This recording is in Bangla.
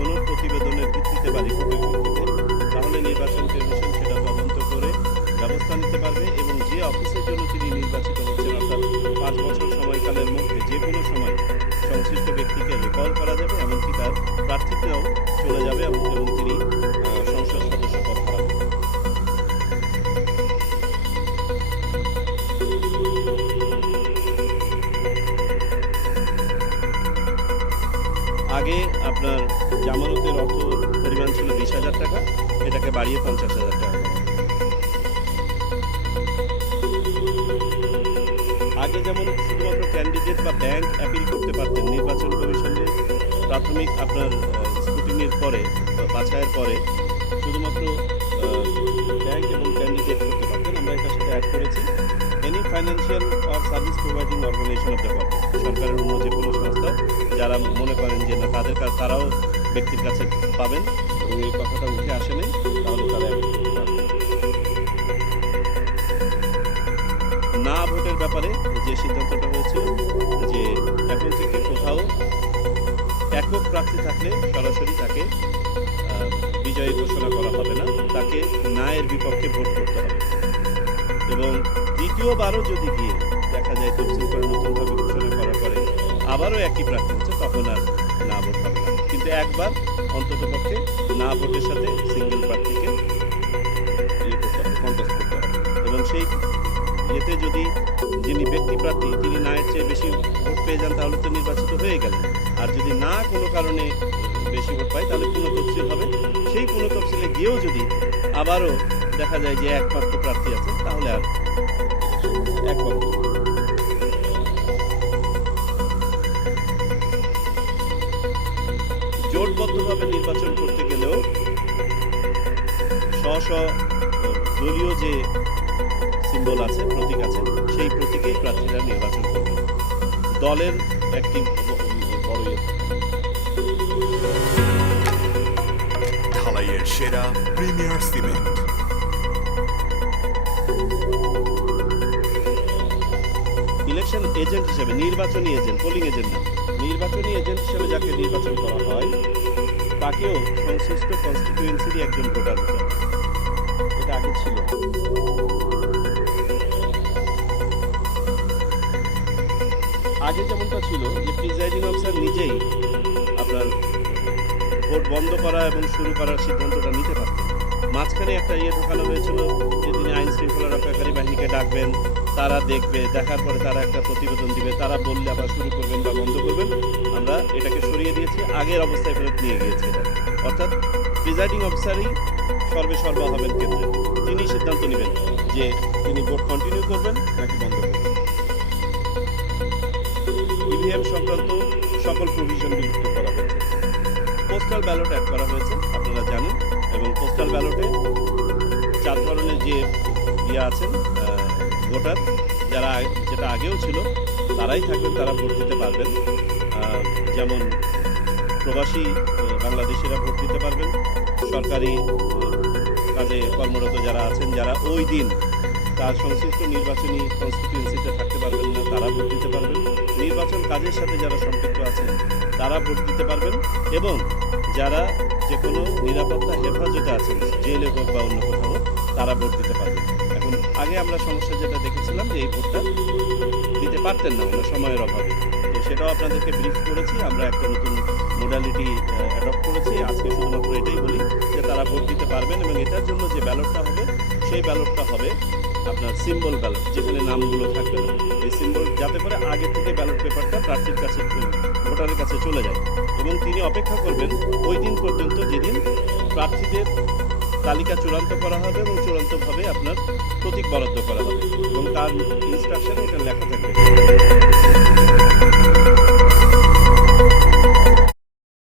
কোনো প্রতিবেদনের ভিত্তিতে বা রিপোর্টের ভিত্তিতে, তাহলে নির্বাচন কমিশন সেটা তদন্ত করে ব্যবস্থা নিতে পারবে এবং যে অফিসের জন্য তিনি নির্বাচিত হচ্ছেন অর্থাৎ 5 বছর সময়কালের মধ্যে যে কোনো সময় সংশ্লিষ্ট ব্যক্তিকে রিকল করা যাবে, এমনকি তার প্রার্থিতাও চলে যাবে এবং তিনি সংসদ সদস্য পদ হারাবেন। আগে আপনার জামানতের অর্থ পরিমাণ ছিল 20,000 টাকা, এটাকে বাড়িয়ে 50,000 টাকা। আগে যেমন শুধুমাত্র ক্যান্ডিডেট বা ব্যাংক অ্যাপিল করতে পারতেন, নির্বাচন কমিশনের প্রাথমিক আপনার স্ক্রুটিনির পরে বাছাইয়ের পরে শুধুমাত্র ব্যাংক এবং ক্যান্ডিডেট করতে পারতেন। আমরা এটার সাথে অ্যাড করেছি any financial or service providing organisation of the government, সরকারের অন্য যে কোনো সংস্থা যারা মনে করেন যে না তাদের তারাও ব্যক্তির কাছে পাবেন এবং এই কথাটা উঠে আসেনি, তাহলে তারা অ্যাপিল করতে পারবেন। না ভোটের ব্যাপারে যে সিদ্ধান্তটা হয়েছিল যে এখন থেকে কোথাও একক প্রার্থী থাকলে সরাসরি তাকে বিজয়ী ঘোষণা করা হবে না, তাকে না এর বিপক্ষে ভোট করতে হবে এবং দ্বিতীয়বারও যদি গিয়ে দেখা যায় তফসিল করে নতুনভাবে ঘোষণা করার পরে আবারও একই প্রার্থী হচ্ছে, তখন আর না ভোট হবে না। কিন্তু একবার অন্তত পক্ষে না ভোটের সাথে সিঙ্গেল প্রার্থীকে কন্টেস্ট করতে হবে এবং সেই এতে যদি যিনি ব্যক্তি প্রার্থী তিনি না এর চেয়ে বেশি ভোট পেয়ে যান তাহলে তো নির্বাচিত হয়ে গেলেন, আর যদি না কোনো কারণে বেশি ভোট পায় তাহলে পুনঃতফসিল হবে। সেই পুনঃতফসিলে গিয়েও যদি আবারও দেখা যায় যে একমাত্র প্রার্থী আছে তাহলে আর একবার জোটবদ্ধভাবে নির্বাচন করতে গেলেও স্ব দলীয় যে সিম্বল আছে, প্রতীক আছে, সেই প্রতীকেই প্রার্থীরা নির্বাচন করবেন। দলের একটি বড় ঢালাইয়ের সেরা প্রিমিয়ার সিমেন্ট। ইলেকশন এজেন্ট হিসেবে, নির্বাচনী এজেন্ট, পোলিং এজেন্ট না, নির্বাচনী এজেন্ট হিসেবে যাকে নির্বাচন করা হয় তাকেও সংশ্লিষ্ট কনস্টিটিউয়েন্সির একজন ভোটার হতে হবে। এটা আগে ছিল। আগে যেমনটা ছিল যে প্রিজাইডিং অফিসার নিজেই আপনার ভোট বন্ধ করা এবং শুরু করার সিদ্ধান্তটা নিতে পারতেন। মাঝখানে একটা ঢোকানো হয়েছিল যে তিনি আইন শৃঙ্খলা রক্ষাকারী বাহিনীকে ডাকবেন, তারা দেখবে, দেখার পরে তারা একটা প্রতিবেদন দিবে, তারা বললে আবার শুরু করবেন বা বন্ধ করবেন। আমরা এটাকে সরিয়ে দিয়েছি, আগের অবস্থায় ফেরত নিয়ে গিয়েছি এটা। অর্থাৎ প্রিজাইডিং অফিসারই সর্বা হবেন কেন্দ্রে, তিনি সিদ্ধান্ত নেবেন যে তিনি ভোট কন্টিনিউ করবেন নাকি বন্ধ করবেন। ইভিএম সংক্রান্ত সকল প্রভিশন বিলুপ্ত করা হয়েছে। পোস্টাল ব্যালট অ্যাড করা হয়েছে আপনারা জানেন, এবং পোস্টাল ব্যালটে 4 ধরনের যে আছেন ভোটার, যারা যেটা আগেও ছিল তারাই থাকবেন, তারা ভোট দিতে পারবেন। যেমন প্রবাসী বাংলাদেশিরা ভোট দিতে পারবেন, সরকারি কাজে কর্মরত যারা আছেন, যারা ওই দিন তার সংশ্লিষ্ট নির্বাচনী কনস্টিটিউয়েন্সিতে থাকতে পারবেন না, তারা ভোট দিতে পারবেন। নির্বাচন কাজের সাথে যারা সম্পৃক্ত আছেন তারা ভোট দিতে পারবেন, এবং যারা যে কোনো নিরাপত্তা হেফাজতে আছেন, জেলে হোক বা অন্য কোথাও, তারা ভোট দিতে পারবেন। এখন আগে আমরা সমস্যা যেটা দেখেছিলাম যে এই ভোটটা দিতে পারতেন না ওনার সময়ের অভাবে, তো সেটাও আপনাদেরকে ব্রিফ করেছি। আমরা একটা নতুন মোডালিটি অ্যাডপ্ট করেছি। আজকে শুধুমাত্র এটাই বলি যে তারা ভোট দিতে পারবেন, এবং এটার জন্য যে ব্যালটটা হবে সেই ব্যালটটা হবে আপনার সিম্বল ব্যালট, যেখানে নামগুলো থাকবে না। এই সিম্বল যাতে করে আগে থেকে ব্যালট পেপারটা প্রার্থীর কাছে, ভোটারের কাছে চলে যায়, এবং তিনি অপেক্ষা করবেন ওই দিন পর্যন্ত যেদিন প্রার্থীদের তালিকা চূড়ান্ত করা হবে এবং চূড়ান্তভাবে আপনার প্রতীক বরাদ্দ করা হবে, এবং তার ইনস্ট্রাকশনে এটা লেখা থাকবে।